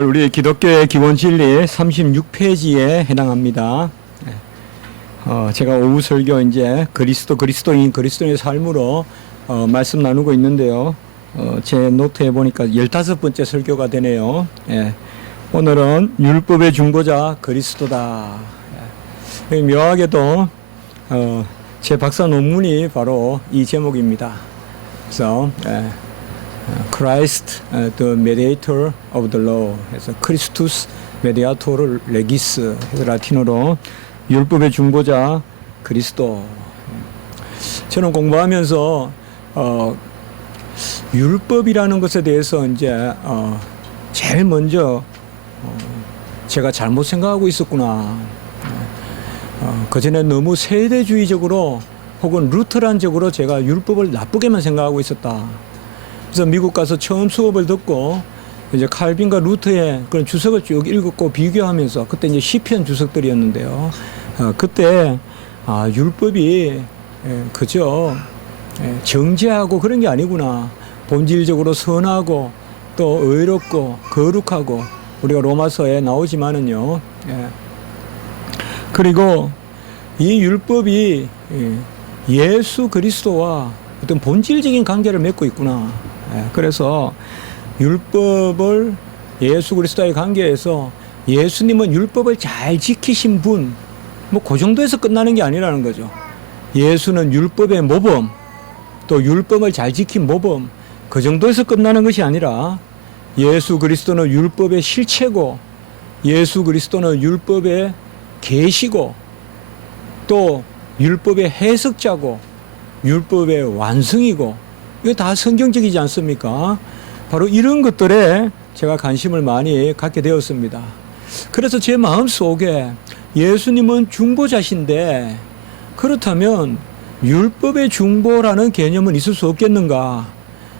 우리 기독교의 기본 진리 36페이지에 해당합니다. 제가 오후 설교 이제 그리스도인의 삶으로 말씀 나누고 있는데요. 제 노트에 보니까 15번째 설교가 되네요. 오늘은 율법의 중보자 그리스도다. 묘하게도 제 박사 논문이 바로 이 제목입니다. 그래서 Christ, the mediator of the law. 그래서 Christus mediator legis. 라틴어로 율법의 중보자 그리스도. 저는 공부하면서 율법이라는 것에 대해서 이제 제일 먼저 제가 잘못 생각하고 있었구나. 그 전에 너무 세대주의적으로 혹은 루터란적으로 제가 율법을 나쁘게만 생각하고 있었다. 그래서 미국 가서 처음 수업을 듣고 이제 칼빈과 루터의 그런 주석을 쭉 읽었고 비교하면서 그때 이제 시편 주석들이었는데요. 그때 율법이 그저 정죄하고 그런 게 아니구나. 본질적으로 선하고 또 의롭고 거룩하고 우리가 로마서에 나오지만은요. 그리고 이 율법이 예수 그리스도와 어떤 본질적인 관계를 맺고 있구나. 그래서 율법을 예수 그리스도의 관계에서 예수님은 율법을 잘 지키신 분, 그 정도에서 끝나는 게 아니라는 거죠. 예수는 율법의 모범, 또 율법을 잘 지킨 모범, 그 정도에서 끝나는 것이 아니라 예수 그리스도는 율법의 실체고, 예수 그리스도는 율법의 계시고, 또 율법의 해석자고, 율법의 완성이고, 이거 다 성경적이지 않습니까? 바로 이런 것들에 제가 관심을 많이 갖게 되었습니다. 그래서 제 마음속에 예수님은 중보자신데 그렇다면 율법의 중보라는 개념은 있을 수 없겠는가?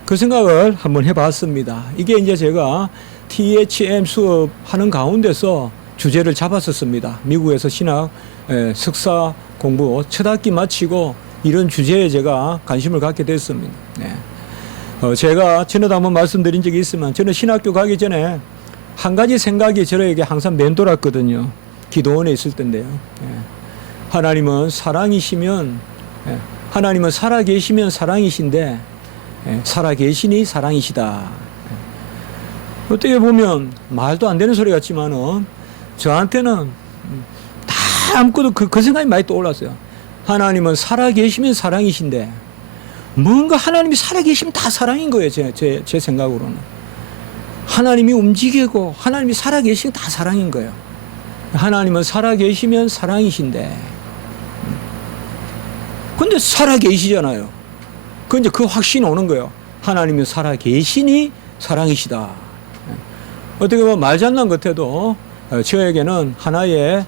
그 생각을 한번 해봤습니다. 이게 이제 제가 THM 수업하는 가운데서 주제를 잡았었습니다. 미국에서 신학 석사 공부 첫 학기 마치고 이런 주제에 제가 관심을 갖게 됐습니다. 제가 전에도 한번 말씀드린 적이 있지만 저는 신학교 가기 전에 한 가지 생각이 저에게 항상 맴돌았거든요. 기도원에 있을 때인데요. 하나님은 사랑이시면 하나님은 살아계시면 사랑이신데 살아계시니 사랑이시다. 어떻게 보면 말도 안 되는 소리 같지만은 저한테는 다 아무것도 그 생각이 많이 떠올랐어요. 하나님은 살아계시면 사랑이신데 뭔가 하나님이 살아계시면 다 사랑인 거예요. 제 생각으로는. 하나님이 움직이고 하나님이 살아계시면 다 사랑인 거예요. 하나님은 살아계시면 사랑이신데 근데 살아계시잖아요. 그 이제 그 확신이 오는 거예요. 하나님은 살아계시니 사랑이시다. 어떻게 보면 말장난 같아도 저에게는 하나의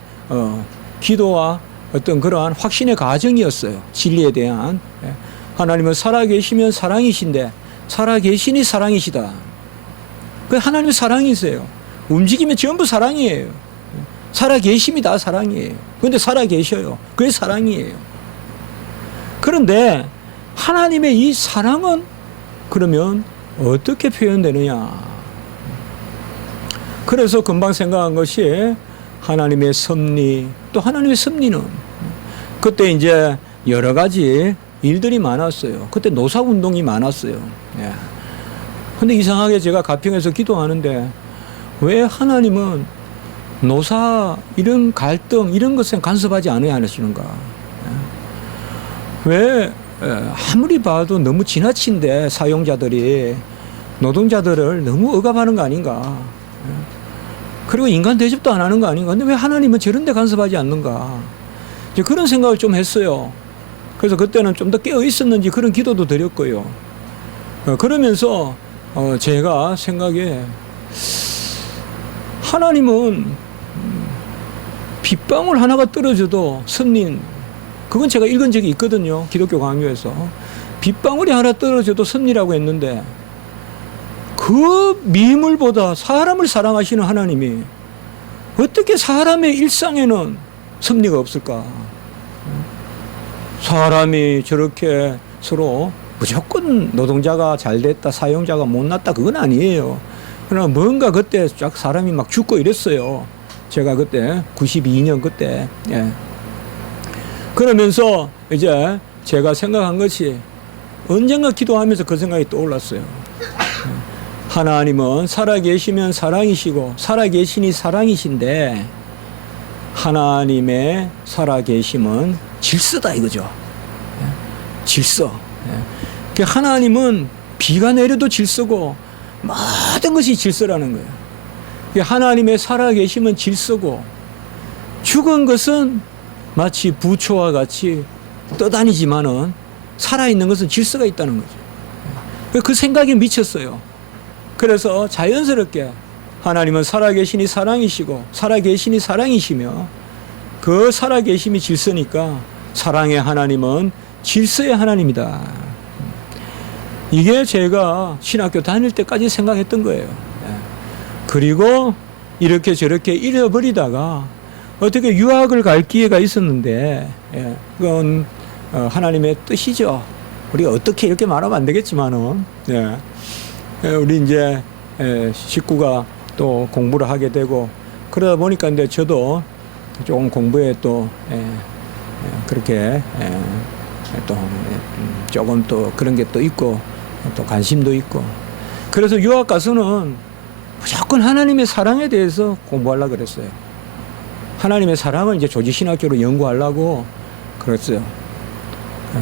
기도와 어떤 그러한 확신의 과정이었어요. 진리에 대한. 하나님은 살아계시면 사랑이신데 살아계시니 사랑이시다. 그 하나님은 사랑이세요. 움직이면 전부 사랑이에요. 살아계심이 다 사랑이에요. 그런데 살아계셔요. 그게 사랑이에요. 그런데 하나님의 이 사랑은 그러면 어떻게 표현되느냐. 그래서 금방 생각한 것이 하나님의 섭리, 또 하나님의 섭리는 그때 이제 여러 가지 일들이 많았어요. 그때 노사운동이 많았어요. 근데 이상하게 제가 가평에서 기도하는데 왜 하나님은 노사 이런 갈등 이런 것에 간섭하지 않아야 하시는가? 왜 아무리 봐도 너무 지나친데 사용자들이 노동자들을 너무 억압하는 거 아닌가? 그리고 인간 대접도 안 하는 거 아닌가? 근데 왜 하나님은 저런 데 간섭하지 않는가? 이제 그런 생각을 좀 했어요. 그래서 그때는 좀 더 깨어 있었는지 그런 기도도 드렸고요. 그러면서 제가 생각에 하나님은 빗방울 하나가 떨어져도 섭린 그건 제가 읽은 적이 있거든요. 기독교 강요에서 빗방울이 하나 떨어져도 섭리라고 했는데 그 미물보다 사람을 사랑하시는 하나님이 어떻게 사람의 일상에는 섭리가 없을까? 사람이 저렇게 서로 무조건 노동자가 잘 됐다, 사용자가 못났다, 그건 아니에요. 그러나 뭔가 그때 쫙 사람이 막 죽고 이랬어요. 제가 그때 92년 그때. 예. 그러면서 이제 제가 생각한 것이 언젠가 기도하면서 그 생각이 떠올랐어요. 하나님은 살아계시면 사랑이시고 살아계시니 사랑이신데 하나님의 살아계심은 질서다 이거죠. 질서. 하나님은 비가 내려도 질서고 모든 것이 질서라는 거예요. 하나님의 살아계심은 질서고 죽은 것은 마치 부초와 같이 떠다니지만은 살아있는 것은 질서가 있다는 거죠. 그 생각에 미쳤어요. 그래서 자연스럽게 하나님은 살아계시니 사랑이시고 살아계시니 사랑이시며 그 살아계심이 질서니까 사랑의 하나님은 질서의 하나님이다. 이게 제가 신학교 다닐 때까지 생각했던 거예요. 그리고 이렇게 저렇게 잃어버리다가 어떻게 유학을 갈 기회가 있었는데 그건 하나님의 뜻이죠. 우리가 어떻게 이렇게 말하면 안 되겠지만은 우리 이제 식구가 또 공부를 하게 되고 그러다 보니까 이제 저도 조금 공부에 또 그렇게 또 조금 또 그런 게 또 있고 또 관심도 있고 그래서 유학 가서는 무조건 하나님의 사랑에 대해서 공부하려고 그랬어요. 하나님의 사랑을 이제 조지신학교로 연구하려고 그랬어요.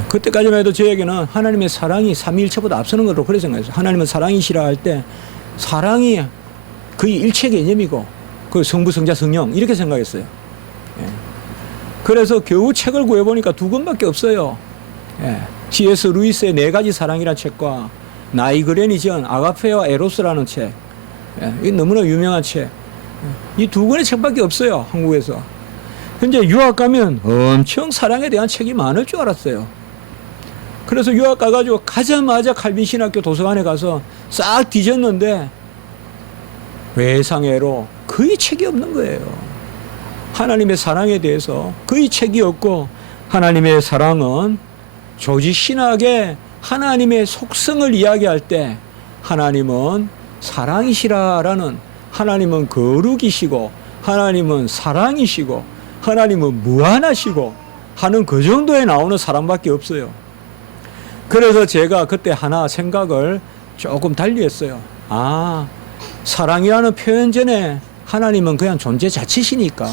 그때까지만 해도 저에게는 하나님의 사랑이 삼위일체보다 앞서는 것으로 그래 생각했어요. 하나님은 사랑이시라 할 때 사랑이 거의 일체 개념이고 그 성부, 성자, 성령 이렇게 생각했어요. 그래서 겨우 책을 구해보니까 2권밖에 없어요. C.S. 루이스의 4가지 사랑이라는 책과 나이그렌이 지은 아가페와 에로스라는 책. 이 너무나 유명한 책. 이 2권의 책밖에 없어요. 한국에서. 근데 유학 가면 엄청 사랑에 대한 책이 많을 줄 알았어요. 그래서 유학 가가지고 가자마자 칼빈 신학교 도서관에 가서 싹 뒤졌는데 외상애로 거의 책이 없는 거예요. 하나님의 사랑에 대해서 거의 책이 없고 하나님의 사랑은 조지 신학의 하나님의 속성을 이야기할 때 하나님은 사랑이시라라는 하나님은 거룩이시고 하나님은 사랑이시고 하나님은 무한하시고 하는 그 정도에 나오는 사람밖에 없어요. 그래서 제가 그때 하나 생각을 조금 달리했어요. 아, 사랑이라는 표현 전에 하나님은 그냥 존재 자체시니까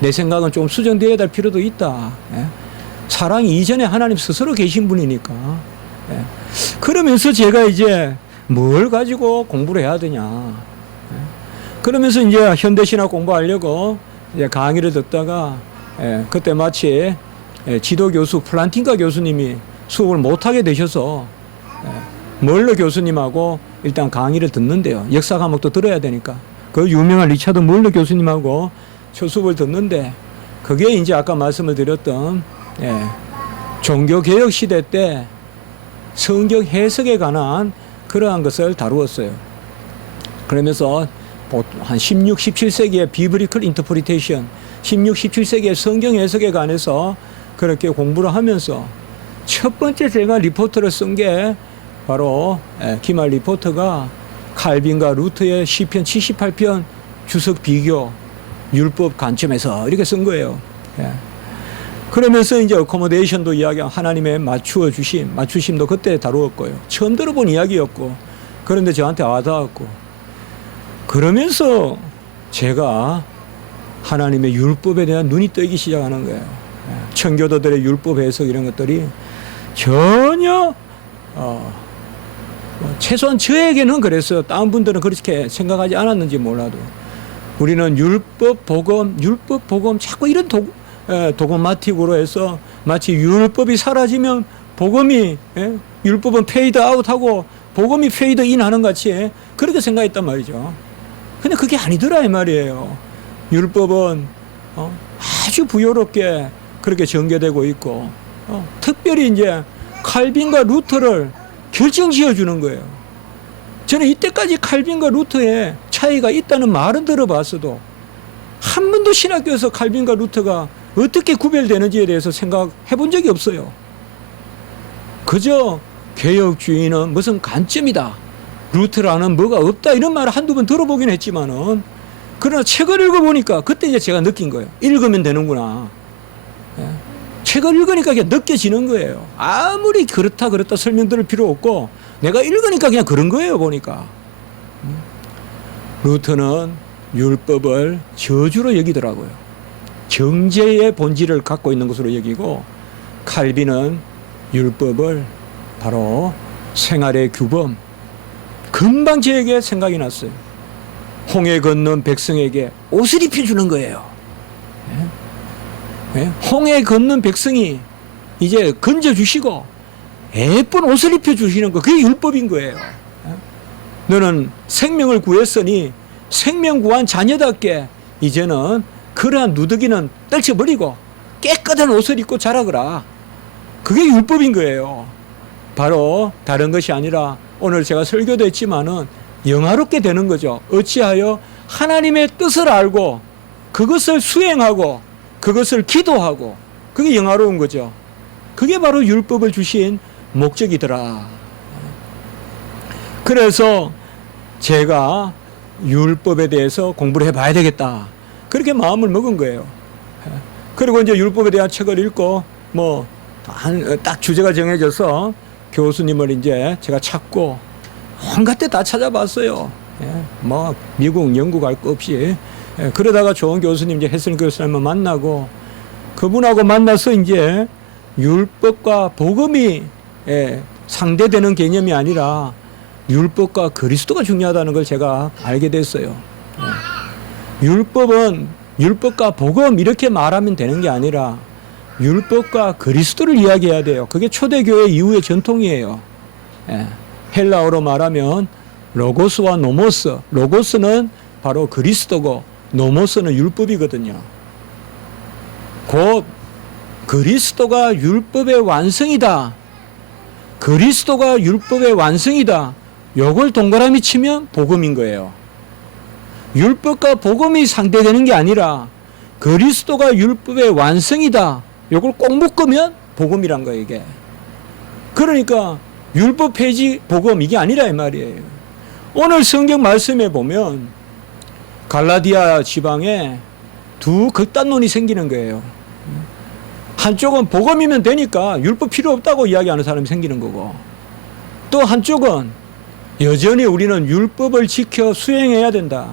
내 생각은 좀 수정되어야 될 필요도 있다. 사랑 이전에 하나님 스스로 계신 분이니까. 그러면서 제가 이제 뭘 가지고 공부를 해야 되냐. 그러면서 이제 현대신학 공부하려고 이제 강의를 듣다가 그때 마치 지도교수 플란팅가 교수님이 수업을 못하게 되셔서 멀러 교수님하고 일단 강의를 듣는데요. 역사 과목도 들어야 되니까. 그 유명한 리차드 멀러 교수님하고 저 수업을 듣는데 그게 이제 아까 말씀을 드렸던 종교개혁 시대 때 성경 해석에 관한 그러한 것을 다루었어요. 그러면서 한 16, 17세기의 비브리컬 인터프리테이션, 16, 17세기의 성경 해석에 관해서 그렇게 공부를 하면서 첫 번째 제가 리포트를 쓴 게 바로 기말 리포트가 칼빈과 루터의 시편 78편 주석 비교 율법 관점에서 이렇게 쓴 거예요. 그러면서 이제 어코모데이션도 이야기하고 하나님의 맞추어 주심, 맞추심도 그때 다루었고요. 처음 들어본 이야기였고 그런데 저한테 와닿았고 그러면서 제가 하나님의 율법에 대한 눈이 뜨기 시작하는 거예요. 청교도들의 율법 해석 이런 것들이 전혀 최소한 저에게는 그랬어요. 다른 분들은 그렇게 생각하지 않았는지 몰라도 우리는 율법 복음 자꾸 이런 도그마틱으로 해서 마치 율법이 사라지면 복음이 율법은 페이드 아웃하고 복음이 페이드 인 하는 같이 그렇게 생각했단 말이죠. 근데 그게 아니더라 이 말이에요. 율법은 아주 부요롭게 그렇게 전개되고 있고 특별히 이제 칼빈과 루터를 결정지어 주는 거예요. 저는 이때까지 칼빈과 루터의 차이가 있다는 말은 들어봤어도 한 번도 신학교에서 칼빈과 루터가 어떻게 구별되는지에 대해서 생각해 본 적이 없어요. 그저 개혁주의는 무슨 관점이다. 루트라는 뭐가 없다 이런 말을 한두 번 들어보긴 했지만은 그러나 책을 읽어보니까 그때 이제 제가 느낀 거예요. 읽으면 되는구나. 예. 책을 읽으니까 그냥 느껴지는 거예요. 아무리 그렇다 설명 들을 필요 없고 내가 읽으니까 그냥 그런 거예요. 보니까 루트는 율법을 저주로 여기더라고요. 정죄의 본질을 갖고 있는 것으로 여기고, 칼빈은 율법을 바로 생활의 규범. 금방 저에게 생각이 났어요. 홍해 건넌 백성에게 옷을 입혀주는 거예요. 홍해 건넌 백성이 이제 건져주시고 예쁜 옷을 입혀주시는 거, 그게 율법인 거예요. 너는 생명을 구했으니 생명 구한 자녀답게 이제는 그러한 누더기는 떨쳐버리고 깨끗한 옷을 입고 자라거라. 그게 율법인 거예요. 바로 다른 것이 아니라 오늘 제가 설교도 했지만은 영화롭게 되는 거죠. 어찌하여 하나님의 뜻을 알고 그것을 수행하고 그것을 기도하고, 그게 영화로운 거죠. 그게 바로 율법을 주신 목적이더라. 그래서 제가 율법에 대해서 공부를 해봐야 되겠다, 그렇게 마음을 먹은 거예요. 그리고 이제 율법에 대한 책을 읽고 딱 주제가 정해져서 교수님을 이제 제가 찾고 온갖 데 다 찾아봤어요. 미국, 영국 할 거 없이. 그러다가 좋은 교수님, 이제 혜선 교수님을 만나고, 그분하고 만나서 이제 율법과 복음이 상대되는 개념이 아니라 율법과 그리스도가 중요하다는 걸 제가 알게 됐어요. 율법은 율법과 복음 이렇게 말하면 되는 게 아니라 율법과 그리스도를 이야기해야 돼요. 그게 초대교회 이후의 전통이에요. 헬라어로 말하면 로고스와 노모스. 로고스는 바로 그리스도고 노모스는 율법이거든요. 곧 그리스도가 율법의 완성이다. 그리스도가 율법의 완성이다. 요걸 동그라미 치면 복음인 거예요. 율법과 복음이 상대되는 게 아니라 그리스도가 율법의 완성이다. 요걸 꼭 묶으면 복음이란 거예요, 이게. 그러니까 율법 폐지 복음 이게 아니라 이 말이에요. 오늘 성경 말씀에 보면 갈라디아 지방에 두 극단론이 생기는 거예요. 한쪽은 복음이면 되니까 율법 필요 없다고 이야기하는 사람이 생기는 거고, 또 한쪽은 여전히 우리는 율법을 지켜 수행해야 된다.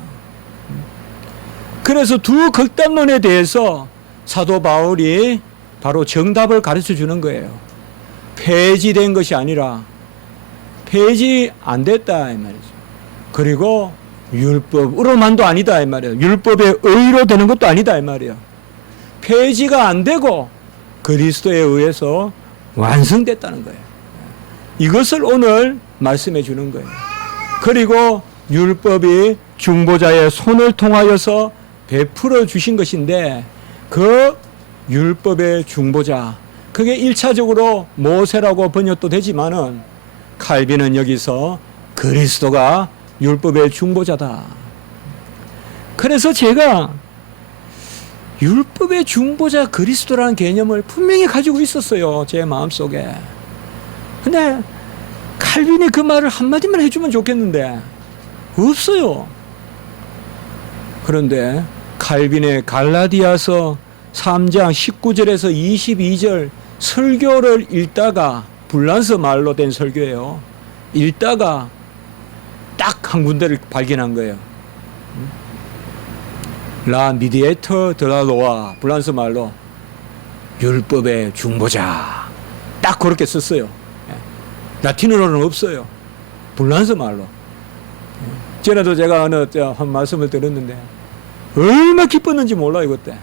그래서 두 극단론에 대해서 사도 바울이 바로 정답을 가르쳐 주는 거예요. 폐지된 것이 아니라 폐지 안 됐다 이 말이죠. 그리고 율법으로만도 아니다 이 말이에요. 율법의 의로 되는 것도 아니다 이 말이에요. 폐지가 안 되고 그리스도에 의해서 완성됐다는 거예요. 이것을 오늘 말씀해 주는 거예요. 그리고 율법이 중보자의 손을 통하여서 베풀어 주신 것인데, 그 율법의 중보자, 그게 1차적으로 모세라고 번역도 되지만은 칼빈은 여기서 그리스도가 율법의 중보자다. 그래서 제가 율법의 중보자 그리스도라는 개념을 분명히 가지고 있었어요, 제 마음속에. 근데 칼빈이 그 말을 한마디만 해주면 좋겠는데 없어요. 그런데 칼빈의 갈라디아서 3장 19절에서 22절 설교를 읽다가, 불란서 말로 된 설교예요. 읽다가 딱 한 군데를 발견한 거예요. 라 미디에터 드라로아, 불란서 말로 율법의 중보자, 딱 그렇게 썼어요. 라틴어로는 없어요. 불란서 말로. 전에도 제가 어느 한 말씀을 들었는데 얼마나 기뻤는지 몰라요 그때.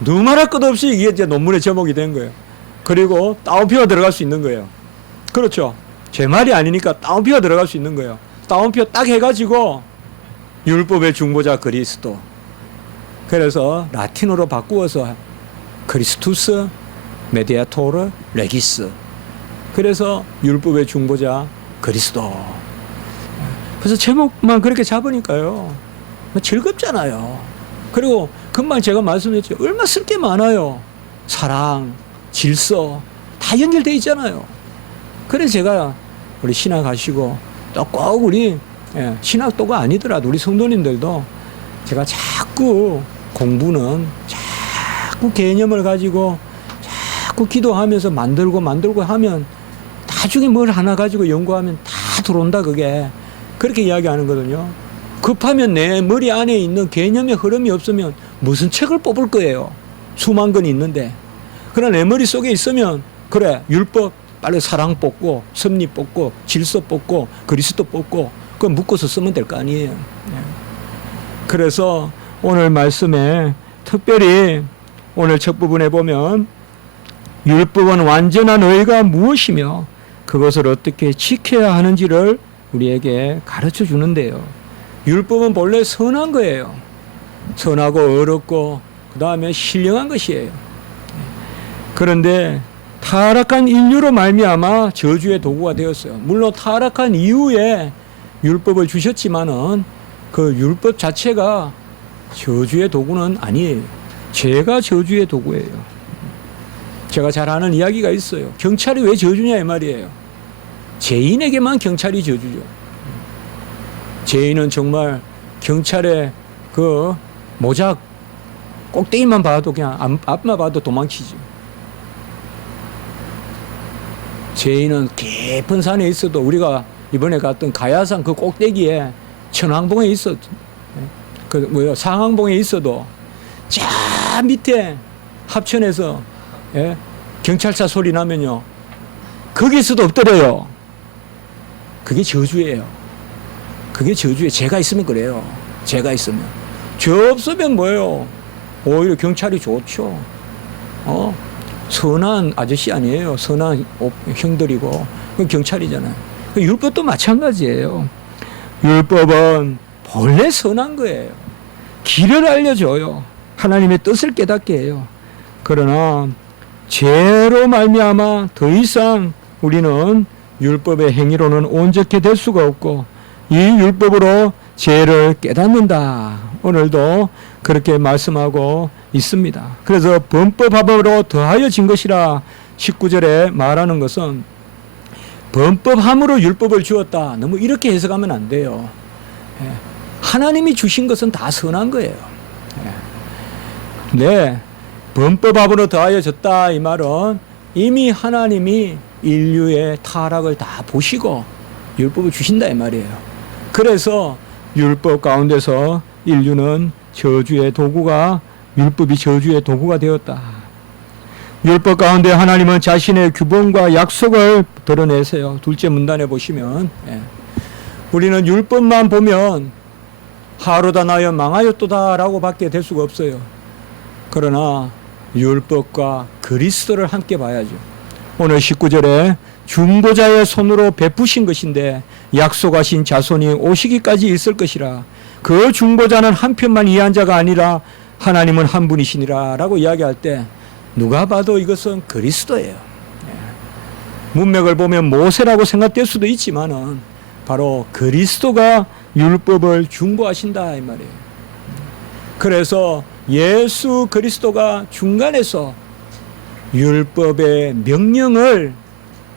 누말할 것 없이 이게 이제 논문의 제목이 된 거예요. 그리고 따옴표가 들어갈 수 있는 거예요. 그렇죠. 제 말이 아니니까 따옴표가 들어갈 수 있는 거예요. 따옴표 딱 해가지고 율법의 중보자 그리스도. 그래서 라틴어로 바꾸어서 크리스투스 메디아토르 레기스. 그래서 율법의 중보자 그리스도. 그래서 제목만 그렇게 잡으니까요, 즐겁잖아요. 그리고 금방 제가 말씀드렸죠. 얼마나 쓸 게 많아요. 사랑, 질서 다 연결되어 있잖아요. 그래서 제가 우리 신학 하시고 또 꼭 우리 신학도가 아니더라도 우리 성도님들도 제가 자꾸 공부는 자꾸 개념을 가지고 자꾸 기도하면서 만들고 하면 나중에 뭘 하나 가지고 연구하면 다 들어온다 그게. 그렇게 이야기하는 거거든요. 급하면 내 머리 안에 있는 개념의 흐름이 없으면 무슨 책을 뽑을 거예요. 수만 건 있는데. 그러나 내 머릿속에 있으면 그래 율법 빨리 사랑 뽑고 섭리 뽑고 질서 뽑고 그리스도 뽑고 그거 묶어서 쓰면 될 거 아니에요. 그래서 오늘 말씀에 특별히 오늘 첫 부분에 보면 율법은 완전한 의가 무엇이며 그것을 어떻게 지켜야 하는지를 우리에게 가르쳐 주는데요. 율법은 본래 선한 거예요. 선하고 어렵고 그 다음에 신령한 것이에요. 그런데 타락한 인류로 말미암아 저주의 도구가 되었어요. 물론 타락한 이후에 율법을 주셨지만은 그 율법 자체가 저주의 도구는 아니에요. 죄가 저주의 도구예요. 제가 잘 아는 이야기가 있어요. 경찰이 왜 저주냐 이 말이에요. 죄인에게만 경찰이 저주죠. 죄인은 정말 경찰의 그 모자 꼭대기만 봐도 그냥 앞만 봐도 도망치죠. 죄인은 깊은 산에 있어도 우리가 이번에 갔던 가야산 그 꼭대기에 천왕봉에 있어도 상항봉에 있어도 저 밑에 합천에서 경찰차 소리 나면요 거기서도 없더래요. 그게 저주예요. 그게 저주예요. 죄가 있으면 그래요. 죄가 있으면. 죄 없으면 뭐예요? 오히려 경찰이 좋죠. 선한 아저씨 아니에요. 선한 형들이고 그 경찰이잖아요. 그 율법도 마찬가지예요. 율법은 본래 선한 거예요. 길을 알려줘요. 하나님의 뜻을 깨닫게 해요. 그러나 죄로 말미암아 더 이상 우리는 율법의 행위로는 온전히 될 수가 없고 이 율법으로 죄를 깨닫는다. 오늘도 그렇게 말씀하고 있습니다. 그래서 범법함으로 더하여 진 것이라 19절에 말하는 것은 범법함으로 율법을 주었다. 너무 이렇게 해석하면 안 돼요. 하나님이 주신 것은 다 선한 거예요. 네, 범법함으로 더하여 졌다 이 말은 이미 하나님이 인류의 타락을 다 보시고 율법을 주신다 이 말이에요. 그래서 율법 가운데서 인류는 저주의 도구가 율법이 저주의 도구가 되었다. 율법 가운데 하나님은 자신의 규범과 약속을 드러내세요. 둘째 문단에 보시면 우리는 율법만 보면 하루다 나여 망하였도다 라고 밖에 될 수가 없어요. 그러나 율법과 그리스도를 함께 봐야죠. 오늘 19절에 중보자의 손으로 베푸신 것인데 약속하신 자손이 오시기까지 있을 것이라. 그 중보자는 한 편만 이해한 자가 아니라 하나님은 한 분이시니라 라고 이야기할 때 누가 봐도 이것은 그리스도예요. 문맥을 보면 모세라고 생각될 수도 있지만은 바로 그리스도가 율법을 중보하신다 이 말이에요. 그래서 예수 그리스도가 중간에서 율법의 명령을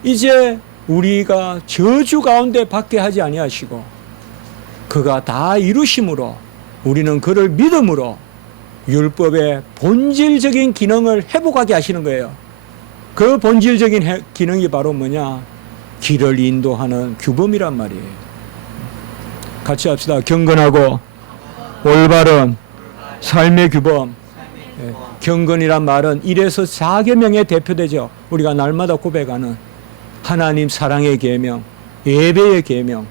이제 우리가 저주 가운데 받게 하지 아니하시고 그가 다 이루심으로 우리는 그를 믿음으로 율법의 본질적인 기능을 회복하게 하시는 거예요. 그 본질적인 기능이 바로 뭐냐? 길을 인도하는 규범이란 말이에요. 같이 합시다. 경건하고 올바른 삶의 규범. 경건이란 말은 1에서 4계명에 대표되죠. 우리가 날마다 고백하는 하나님 사랑의 계명, 예배의 계명.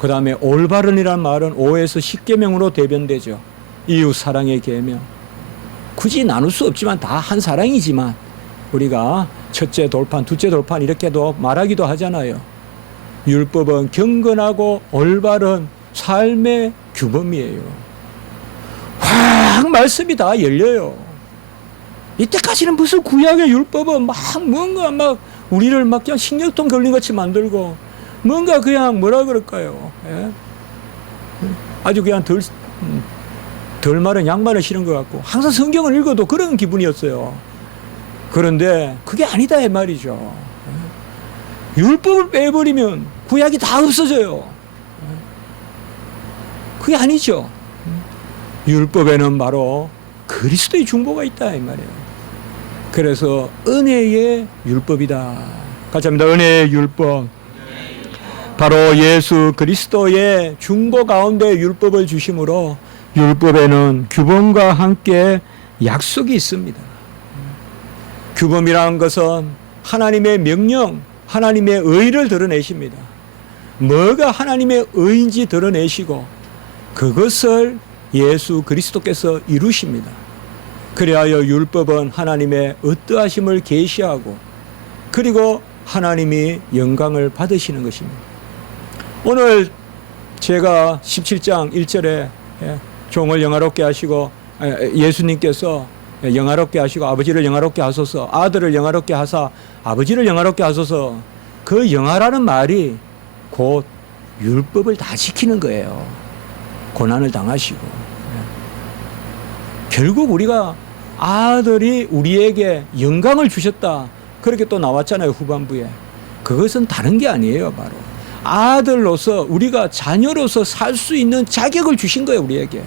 그 다음에 올바른이란 말은 5에서 10계명으로 대변되죠. 이웃 사랑의 계명. 굳이 나눌 수 없지만 다 한 사랑이지만 우리가 첫째 돌판, 둘째 돌판 이렇게도 말하기도 하잖아요. 율법은 경건하고 올바른 삶의 규범이에요. 확 말씀이 다 열려요. 이때까지는 무슨 구약의 율법은 뭔가 우리를 그냥 식량통 걸린 같이 만들고 뭔가 그냥 뭐라 그럴까요? 아주 그냥 덜 마른 양말을 신은 것 같고 항상 성경을 읽어도 그런 기분이었어요. 그런데 그게 아니다 이 말이죠. 율법을 빼버리면 구약이 다 없어져요. 그게 아니죠. 율법에는 바로 그리스도의 중보가 있다 이 말이에요. 그래서 은혜의 율법이다. 같이 합니다. 은혜의 율법. 바로 예수 그리스도의 중보 가운데 율법을 주심으로 율법에는 규범과 함께 약속이 있습니다. 규범이라는 것은 하나님의 명령, 하나님의 의를 드러내십니다. 뭐가 하나님의 의인지 드러내시고 그것을 예수 그리스도께서 이루십니다. 그리하여 율법은 하나님의 어떠하심을 계시하고 그리고 하나님이 영광을 받으시는 것입니다. 오늘 제가 17장 1절에 종을 영화롭게 하시고 예수님께서 영화롭게 하시고 아버지를 영화롭게 하소서, 아들을 영화롭게 하사 아버지를 영화롭게 하소서, 그 영화라는 말이 곧 율법을 다 지키는 거예요. 고난을 당하시고. 결국 우리가 아들이 우리에게 영광을 주셨다 그렇게 또 나왔잖아요. 후반부에. 그것은 다른 게 아니에요. 바로 아들로서 우리가 자녀로서 살 수 있는 자격을 주신 거예요. 우리에게.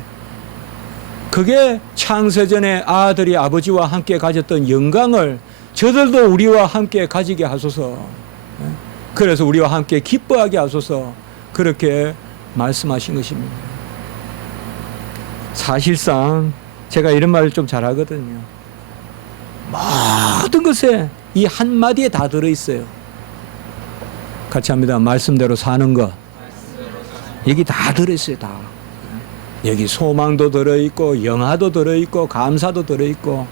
그게 창세전에 아들이 아버지와 함께 가졌던 영광을 저들도 우리와 함께 가지게 하소서. 그래서 우리와 함께 기뻐하게 하소서. 그렇게 말씀하신 것입니다. 사실상 제가 이런 말을 좀 잘하거든요. 모든 것에 이 한마디에 다 들어있어요. 같이 합니다. 말씀대로 사는 것. 여기 다 들어있어요. 다. 여기 소망도 들어있고 영화도 들어있고 감사도 들어있고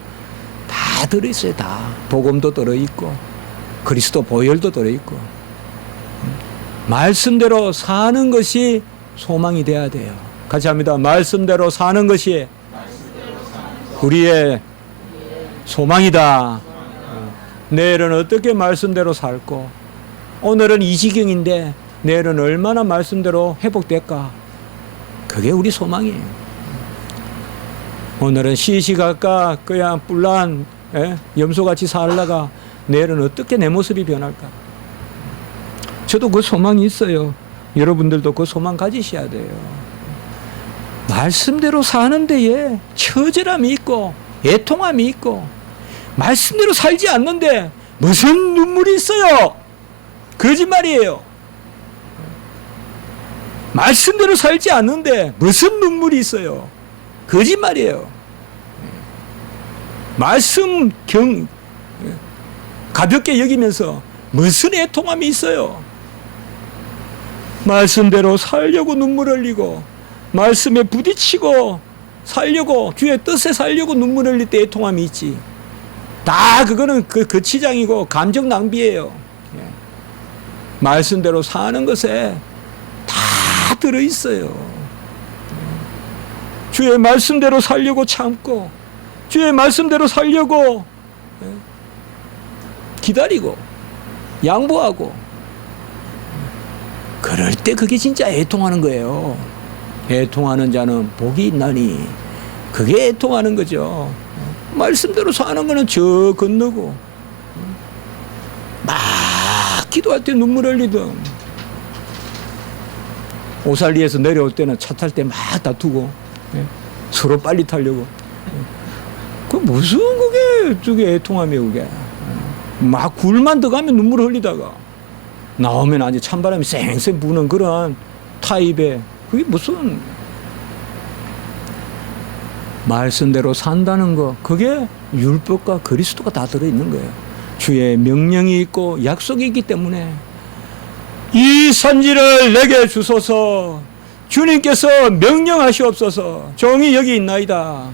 다 들어있어요. 다. 복음도 들어있고 그리스도 보혈도 들어있고 말씀대로 사는 것이 소망이 돼야 돼요. 같이 합니다. 말씀대로 사는 것이 우리의 소망이다. 내일은 어떻게 말씀대로 살고 오늘은 이 지경인데 내일은 얼마나 말씀대로 회복될까? 그게 우리 소망이에요. 오늘은 시시각각 그냥 뿔난 염소같이 살다가 내일은 어떻게 내 모습이 변할까? 저도 그 소망이 있어요. 여러분들도 그 소망 가지셔야 돼요. 말씀대로 사는 데에 처절함이 있고 애통함이 있고 말씀대로 살지 않는데 무슨 눈물이 있어요? 거짓말이에요. 말씀대로 살지 않는데 무슨 눈물이 있어요? 거짓말이에요. 말씀 가볍게 여기면서 무슨 애통함이 있어요? 말씀대로 살려고 눈물 흘리고 말씀에 부딪히고 살려고 주의 뜻에 살려고 눈물 흘릴 때 애통함이 있지. 다 그거는 그 거치장이고 감정 낭비예요. 말씀대로 사는 것에 다 들어있어요. 주의 말씀대로 살려고 참고 주의 말씀대로 살려고 기다리고 양보하고 그럴 때 그게 진짜 애통하는 거예요. 애통하는 자는 복이 있나니 그게 애통하는 거죠. 말씀대로 사는 거는 저 건너고 막 기도할 때 눈물 흘리든 오살리에서 내려올 때는 차 탈 때 막 다투고 서로 빨리 타려고 그 무슨 그게 애통함이에요. 그게 막 굴만 들어가면 눈물 흘리다가 나오면 아주 찬바람이 쌩쌩 부는 그런 타입의 그게 무슨 말씀대로 산다는 거 그게 율법과 그리스도가 다 들어있는 거예요. 주의 명령이 있고 약속이 있기 때문에 이 산지를 내게 주소서. 주님께서 명령하시옵소서. 종이 여기 있나이다.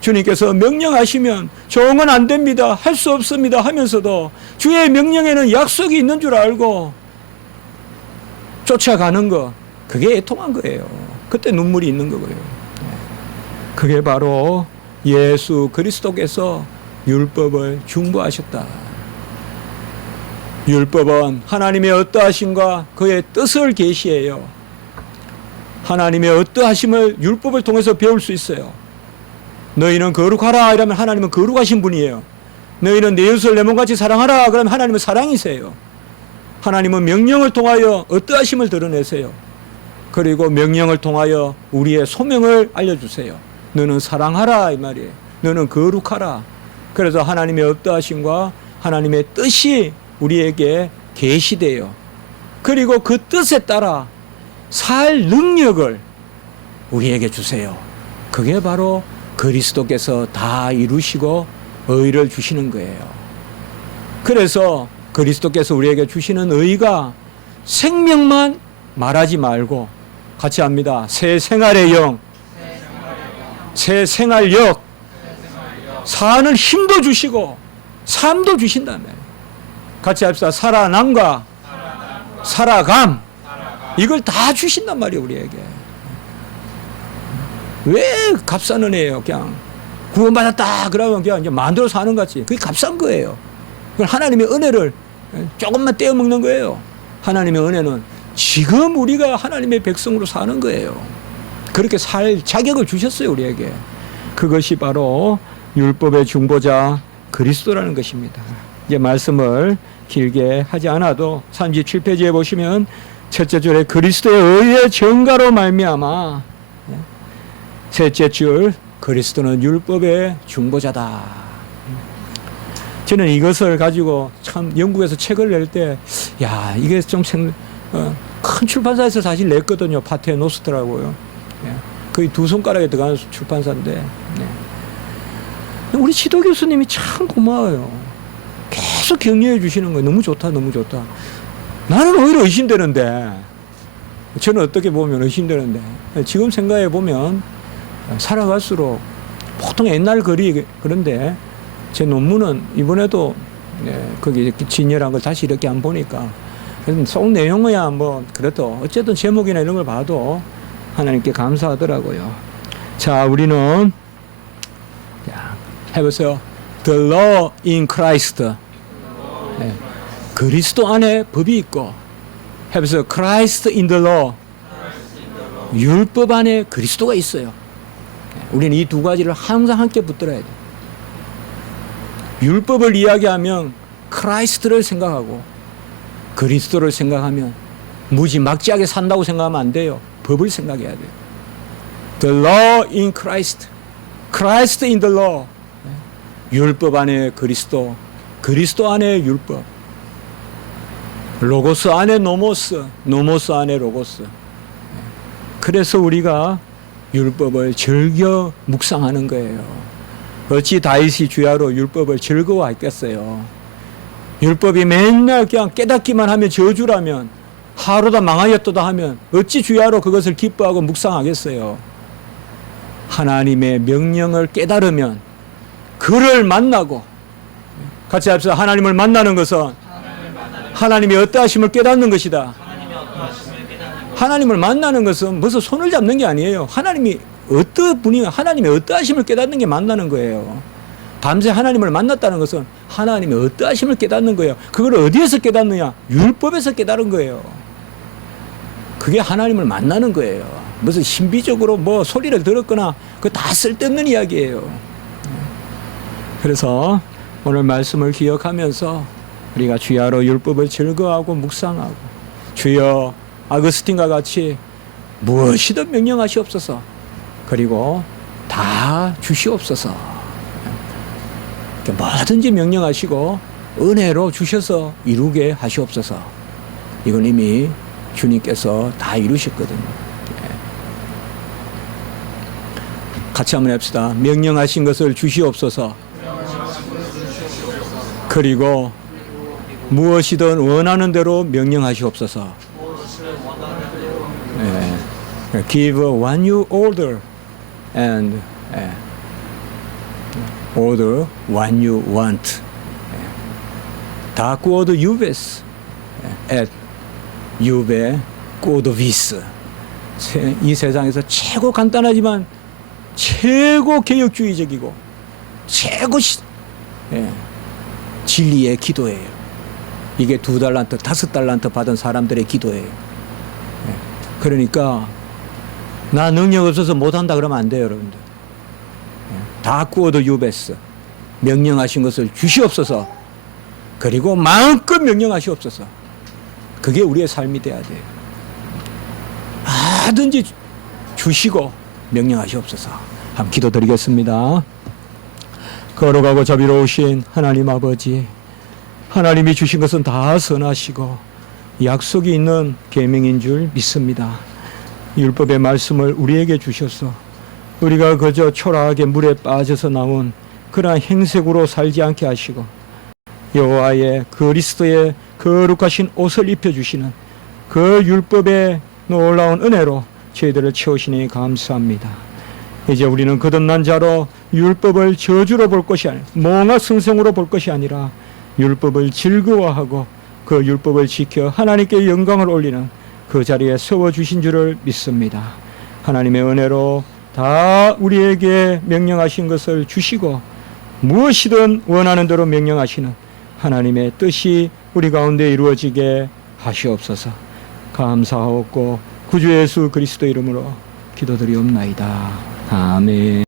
주님께서 명령하시면 종은 안 됩니다. 할 수 없습니다 하면서도 주의 명령에는 약속이 있는 줄 알고 쫓아가는 거 그게 애통한 거예요. 그때 눈물이 있는 거고요. 그게 바로 예수 그리스도께서 율법을 중보하셨다. 율법은 하나님의 어떠하심과 그의 뜻을 계시해요. 하나님의 어떠하심을 율법을 통해서 배울 수 있어요. 너희는 거룩하라 이러면 하나님은 거룩하신 분이에요. 너희는 내 이웃을 내 몸같이 사랑하라 그러면 하나님은 사랑이세요. 하나님은 명령을 통하여 어떠하심을 드러내세요. 그리고 명령을 통하여 우리의 소명을 알려주세요. 너는 사랑하라 이 말이에요. 너는 거룩하라. 그래서 하나님의 어떠하심과 하나님의 뜻이 우리에게 계시되어 그리고 그 뜻에 따라 살 능력을 우리에게 주세요. 그게 바로 그리스도께서 다 이루시고 의를 주시는 거예요. 그래서 그리스도께서 우리에게 주시는 의가 생명만 말하지 말고 같이 합니다. 새 생활의 영, 새 생활력, 사는 힘도 주시고 삶도 주신다며. 같이 합시다. 살아남과 살아감, 이걸 다 주신단 말이에요 우리에게. 왜 값싼 은혜예요. 그냥 구원받았다 그러면 그냥 이제 만들어 사는 거지. 그게 값싼 거예요. 그건 하나님의 은혜를 조금만 떼어먹는 거예요. 하나님의 은혜는 지금 우리가 하나님의 백성으로 사는 거예요. 그렇게 살 자격을 주셨어요 우리에게. 그것이 바로 율법의 중보자 그리스도라는 것입니다. 이제 말씀을 길게 하지 않아도 37페이지에 보시면 첫째 줄에 그리스도의 의의 정가로 말미암아, 셋째 줄 그리스도는 율법의 중보자다. 저는 이것을 가지고 참 영국에서 책을 낼 때 야 이게 좀 큰 출판사에서 사실 냈거든요. 파테노스트라고요. 거의 두 손가락에 들어가는 출판사인데 우리 지도 교수님이 참 고마워요. 계속 격려해 주시는 거예요. 너무 좋다 너무 좋다. 나는 오히려 의심되는데, 저는 어떻게 보면 의심되는데, 지금 생각해 보면 살아갈수록 보통 옛날 글이 그런데 제 논문은 이번에도 거기 진열한 걸 다시 이렇게 안 보니까 속 내용이야 뭐 그래도 어쨌든 제목이나 이런 걸 봐도 하나님께 감사하더라고요. 자, 우리는 해보세요. The law in Christ. 네. 그리스도 안에 법이 있고, 해보세요. Christ in the law. 율법 안에 그리스도가 있어요. 우리는 이 두 가지를 항상 함께 붙들어야 돼요. 율법을 이야기하면 크라이스트를 생각하고 그리스도를 생각하면 무지막지하게 산다고 생각하면 안 돼요. 법을 생각해야 돼요. The law in Christ. Christ in the law. 율법 안에 그리스도, 그리스도 안에 율법. 로고스 안에 노모스, 노모스 안에 로고스. 그래서 우리가 율법을 즐겨 묵상하는 거예요. 어찌 다윗이 주야로 율법을 즐거워했겠어요. 율법이 맨날 그냥 깨닫기만 하면 저주라면, 하루다 망하였도다 하면 어찌 주야로 그것을 기뻐하고 묵상하겠어요. 하나님의 명령을 깨달으면 그를 만나고, 같이 합시다. 하나님을 만나는 것은 하나님의 어떠하심을 깨닫는 것이다. 하나님을 만나는 것은 무슨 손을 잡는 게 아니에요. 하나님이 어떤 분이 하나님의 어떠하심을 깨닫는 게 만나는 거예요. 밤새 하나님을 만났다는 것은 하나님의 어떠하심을 깨닫는 거예요. 그걸 어디에서 깨닫느냐? 율법에서 깨달은 거예요. 그게 하나님을 만나는 거예요. 무슨 신비적으로 뭐 소리를 들었거나 그거 다 쓸데없는 이야기예요. 그래서 오늘 말씀을 기억하면서 우리가 주야로 율법을 즐거워하고 묵상하고, 주여 아그스틴과 같이 무엇이든 명령하시옵소서, 그리고 다 주시옵소서. 뭐든지 명령하시고 은혜로 주셔서 이루게 하시옵소서. 이건 이미 주님께서 다 이루셨거든요. 같이 한번 합시다. 명령하신 것을 주시옵소서. 그리고 무엇이든 원하는 대로 명령하시옵소서. Give what you order and order what you want. Da quod iubes et iube quod vis. 이 세상에서 최고 간단하지만 최고 개혁주의적이고 최고 진리의 기도예요. 이게 2달란트, 5달란트 받은 사람들의 기도예요. 그러니까 나 능력 없어서 못한다 그러면 안 돼요, 여러분들. 다 꾸어도 유베스. 명령하신 것을 주시옵소서. 그리고 마음껏 명령하시옵소서. 그게 우리의 삶이 돼야 돼요. 뭐든지 주시고 명령하시옵소서. 한번 기도드리겠습니다. 걸어가고 자비로우신 하나님 아버지, 하나님이 주신 것은 다 선하시고 약속이 있는 계명인 줄 믿습니다. 율법의 말씀을 우리에게 주셔서 우리가 그저 초라하게 물에 빠져서 나온 그러한 행색으로 살지 않게 하시고 여호와의 그리스도의 거룩하신 옷을 입혀주시는 그 율법의 놀라운 은혜로 저희들을 채우시니 감사합니다. 이제 우리는 거듭난 자로 율법을 저주로 볼 것이 아니라 몽화 승성으로 볼 것이 아니라 율법을 즐거워하고 그 율법을 지켜 하나님께 영광을 올리는 그 자리에 세워주신 줄을 믿습니다. 하나님의 은혜로 다 우리에게 명령하신 것을 주시고 무엇이든 원하는 대로 명령하시는 하나님의 뜻이 우리 가운데 이루어지게 하시옵소서. 감사하옵고 구주 예수 그리스도 이름으로 기도드리옵나이다. 아멘.